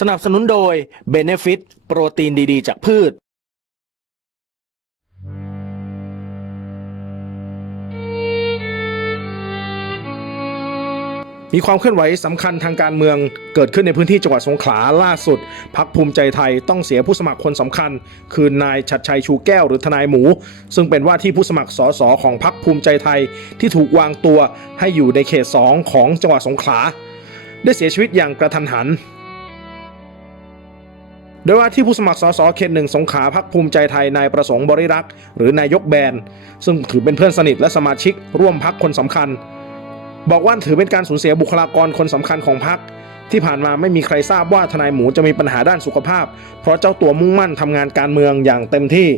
สนับสนุนโดย Benefit โปรตีนดีๆ จากพืช มีความเคลื่อนไหวสำคัญทางการเมืองเกิดขึ้นในพื้นที่จังหวัดสงขลาล่าสุดพักภูมิใจไทยต้องเสียผู้สมัครคนสำคัญ คือนายชัดชัยชูแก้วหรือทนายหมู ซึ่งเป็นว่าที่ผู้สมัครสสของพักภูมิใจไทยที่ถูกวางตัวให้อยู่ในเขต 2 ของจังหวัดสงขลาได้เสียชีวิตอย่างกระทันหัน โดยว่าที่ผู้สมัครสสเขตหนึ่งสงขาพักภูมิใจไทยนายประสงค์บริรักษ์หรือนายกแบนซึ่งถือเป็นเพื่อนสนิทและสมาชิกร่วมพักคนสำคัญ บอกว่าถือเป็นการสูญเสียบุคลากรคนสำคัญของพรรคที่ผ่านมาไม่มีใครทราบว่าทนายหมูจะมีปัญหาด้านสุขภาพ เพราะเจ้าตัวมุ่งมั่นทำงานการเมืองอย่างเต็มที่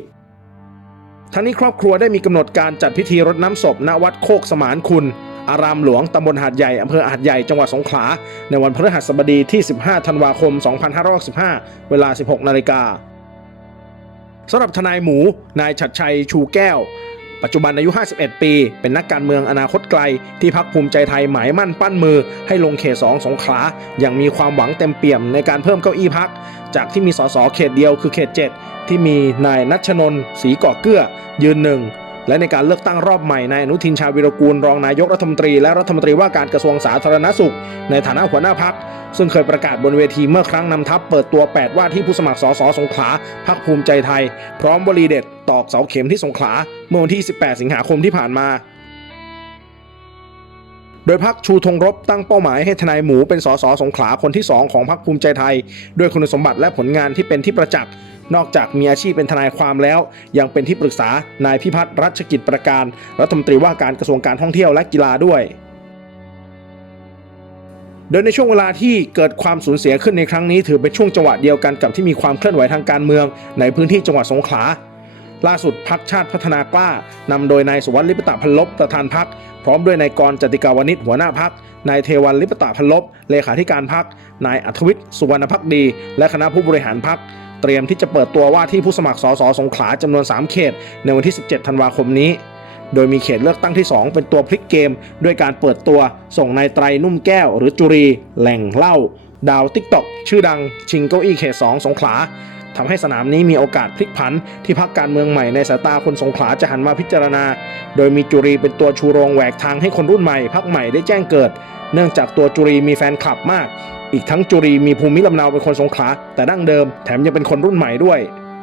ทั้งนี้ครอบครัวได้มีกำหนดการจัดพิธีรดน้ำศพณวัดโคกสมานคุณ อารามหลวงตำบลหาดใหญ่อำเภอหาดใหญ่จังหวัดสงขลา ในวันพฤหัสบดีที่ 15 ธันวาคม 2565 เวลา 16 นาฬิกาสำหรับทนายหมู นายฉัดชัยชูแก้ว ปัจจุบันอายุ 51 ปี เป็นนักการเมืองอนาคตไกล ที่พักภูมิใจไทยหมายมั่นปั้นมือ ให้ลงเขต2สงขลาอย่างมีความหวังเต็มเปี่ยมในการเพิ่มเก้าอี้พัก จากที่มีสสเขตเดียวคือเขต 7 ที่มีนายนัชนนท์ศรีก่อเกื้อ ยืนหนึ่ง และในการเลือกตั้งรอบใหม่นายอนุทินชาญวิรกูลรองนายกรัฐมนตรีและรัฐมนตรีว่าการกระทรวงสาธารณสุข ในฐานะหัวหน้าพัก ซึ่งเคยประกาศบนเวทีเมื่อครั้งนำทัพเปิดตัว 8 ว่าที่ผู้สมัครสสสงขลาพักภูมิใจไทย พร้อมบรีเด็ดตอกเสาเข็มที่สงขลาเมื่อวันที่ 18 สิงหาคมที่ผ่านมาโดยพักชูธงรบตั้งเป้าหมายให้ทนายหมูเป็นสสสงขลาคนที่ 2 ของพักภูมิใจไทย ด้วยคุณสมบัติและผลงานที่เป็นที่ประจักษ์ นอกจากมีอาชีพเป็นทนายความแล้ว ยังเป็นที่ปรึกษานายพิพัฒน์รัชกิจประการ รัฐมนตรีว่าการกระทรวงการท่องเที่ยวและกีฬาด้วย โดยในช่วงเวลาที่เกิดความสูญเสียขึ้นในครั้งนี้ ถือเป็นช่วงจังหวะเดียวกันกับที่มีความเคลื่อนไหวทางการเมือง ในพื้นที่จังหวัดสงขลาล่าสุดพักชาติพัฒนากล้านำโดยนายสุวัสดิ์ลิปตะพันลบประธานพัก พร้อมด้วยนายกรจติกาวนิชหัวหน้าพักนายเทวันลิปตะพันลบเลขาธิการพักนายอัธวิทย์สุวรรณพักดี และคณะผู้บริหารพักเตรียมที่จะเปิดตัวว่าที่ผู้สมัครสสสงขลาจำนวน 3 เขต ในวันที่ 17 ธันวาคมนี้ โดยมีเขตเลือกตั้งที่ 2 เป็นตัวพลิกเกม ด้วยการเปิดตัวส่งนายไตรนุ่มแก้ว หรือจุรี แหล่งเล่า ดาวติ๊กต็อกชื่อดัง ชิงเก้าอี้เขต 2 สงขลาทำให้สนามนี้มีโอกาสพลิกผัน ที่พักการเมืองใหม่ในสายตาคนสงขลาจะหันมาพิจารณา โดยมีจุรีเป็นตัวชูโรงแหวกทางให้คนรุ่นใหม่พักใหม่ได้แจ้งเกิด เนื่องจากตัวจุรีมีแฟนคลับมาก อีกทั้งจุรีมีภูมิลำเนาเป็นคนสงขลาแต่ดั้งเดิมแถมยังเป็นคนรุ่นใหม่ด้วย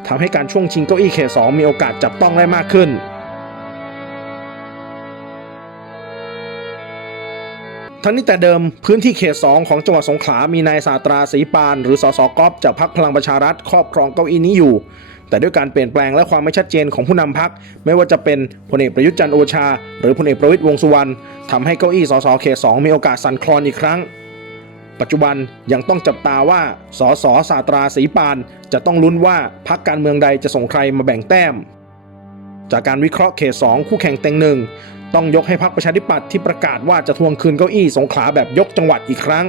ทำให้การช่วงชิงเก้าอี้เขตสองมีโอกาสจับต้องได้มากขึ้นทั้งนี้แต่เดิมพื้นที่เขต 2 ของจังหวัดสงขลา มีนายสาตราศรีปาน หรือสสกอฟจากพรรคพลังประชารัฐครอบครองเก้าอี้นี้อยู่ แต่ด้วยการเปลี่ยนแปลงและความไม่ชัดเจนของผู้นำพรรคไม่ว่าจะเป็นพลเอกประยุทธ์จันทร์โอชา หรือพลเอกประวิตยวงสุวรรณทำให้เก้าอี้สสเขต 2 มีโอกาสสั่นคลอนอีกครั้ง ปัจจุบันยังต้องจับตาว่าสสสาตราศรีปาน จะต้องลุ้นว่าพรรคการเมืองใดจะส่งใครมาแบ่งแต้ม จากการวิเคราะห์เขต 2 คู่แข่งเต็งหนึ่งต้องยกให้พรรคประชาธิปัตย์ที่ประกาศว่าจะทวงคืนเก้าอี้สงขลาแบบยกจังหวัดอีกครั้ง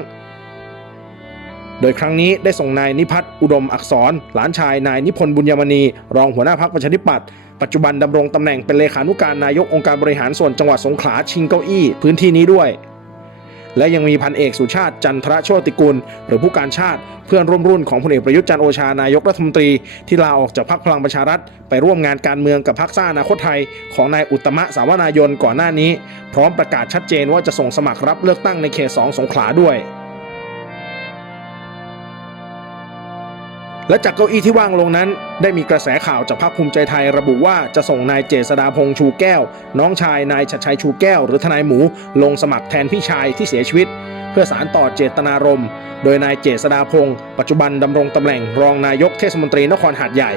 โดยครั้งนี้ได้ส่งนายนิพัฒน์อุดมอักษร หลานชายนายนิพนธ์บุญยมณี รองหัวหน้าพรรคประชาธิปัตย์ปัจจุบันดำรงตำแหน่งเป็นเลขานุการนายกองค์การบริหารส่วนจังหวัดสงขลาชิงเก้าอี้พื้นที่นี้ด้วย และยังมีพันเอกสุชาติจันทรโชติกุล หรือผู้การชาติเพื่อนร่วมรุ่นของพลเอกประยุทธ์จันโอชานายกรัฐมนตรี ที่ลาออกจากพรรคพลังประชารัฐ ไปร่วมงานการเมืองกับพรรคสร้างอนาคตไทย ของนายอุตตมะสาวนายนก่อนหน้านี้ พร้อมประกาศชัดเจนว่าจะส่งสมัครรับเลือกตั้งในเขต2สงขลาด้วย และจากเก้าอี้ที่ว่างลงนั้น ได้มีกระแสข่าวจากพรรคภูมิใจไทยระบุว่าจะส่งนายเจษดาพงษ์ชูแก้ว น้องชายนายชัดชัยชูแก้ว หรือทนายหมู ลงสมัครแทนพี่ชายที่เสียชีวิต เพื่อสารต่อเจตนารมณ์ โดยนายเจษดาพงษ์ปัจจุบันดำรงตำแหน่งรองนายกเทศมนตรีนครหาดใหญ่